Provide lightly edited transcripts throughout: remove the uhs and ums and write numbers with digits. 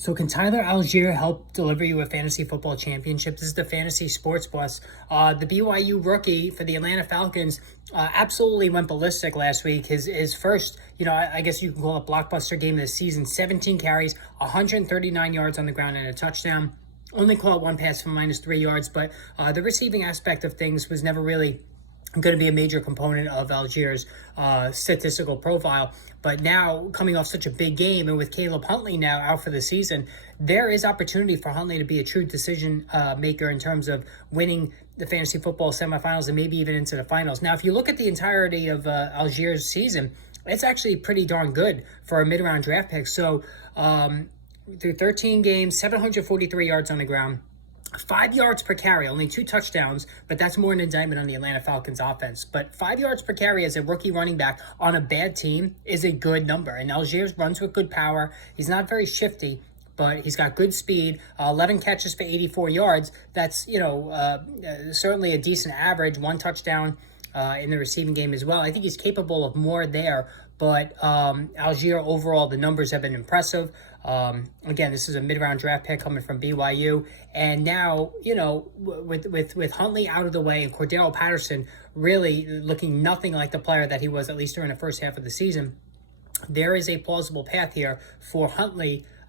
So can Tyler Allgeier help deliver you a fantasy football championship? This is the Fantasy Sports Bus. The BYU rookie for the Atlanta Falcons absolutely went ballistic last week. His first, I guess you can call it blockbuster game of the season. 17 carries, 139 yards on the ground and a touchdown. Only caught one pass for -3 yards, but the receiving aspect of things was never really going to be a major component of Allgeier's statistical profile. But now, coming off such a big game, and with Caleb Huntley now out for the season, there is opportunity for Huntley to be a true decision maker in terms of winning the fantasy football semifinals and maybe even into the finals. Now, if you look at the entirety of Allgeier's season, it's actually pretty darn good for a mid-round draft pick. So through 13 games, 743 yards on the ground, 5 yards per carry, only 2 touchdowns, but that's more an indictment on the Atlanta Falcons offense. But 5 yards per carry as a rookie running back on a bad team is a good number. And Allgeier runs with good power. He's not very shifty, but he's got good speed. 11 catches for 84 yards. That's, certainly a decent average. 1 touchdown in the receiving game as well. I think he's capable of more there. But Allgeier, overall, the numbers have been impressive. Again, this is a mid-round draft pick coming from BYU. And now, with Huntley out of the way and Cordero Patterson really looking nothing like the player that he was, at least during the first half of the season, there is a plausible path here for for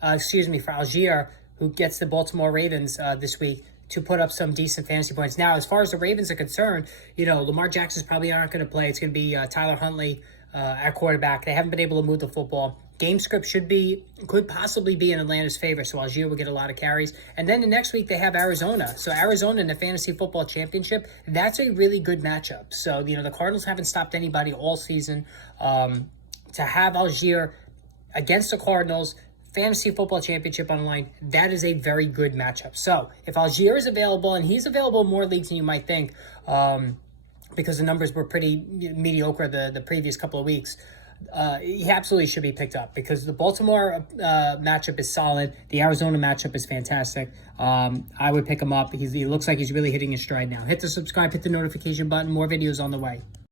Allgeier, who gets the Baltimore Ravens this week, to put up some decent fantasy points. Now, as far as the Ravens are concerned, Lamar Jackson's probably not going to play. It's going to be Tyler Huntley at quarterback. They haven't been able to move the football. Game script could possibly be in Atlanta's favor, so Allgeier will get a lot of carries. And then the next week they have Arizona. So Arizona in the Fantasy Football Championship, that's a really good matchup. So, the Cardinals haven't stopped anybody all season. To have Allgeier against the Cardinals, Fantasy Football Championship on the line, that is a very good matchup. So if Allgeier is available, and he's available in more leagues than you might think, because the numbers were pretty mediocre the previous couple of weeks, he absolutely should be picked up because the Baltimore matchup is solid. The Arizona matchup is fantastic. I would pick him up. He looks like he's really hitting his stride now. Hit the subscribe, hit the notification button. More videos on the way.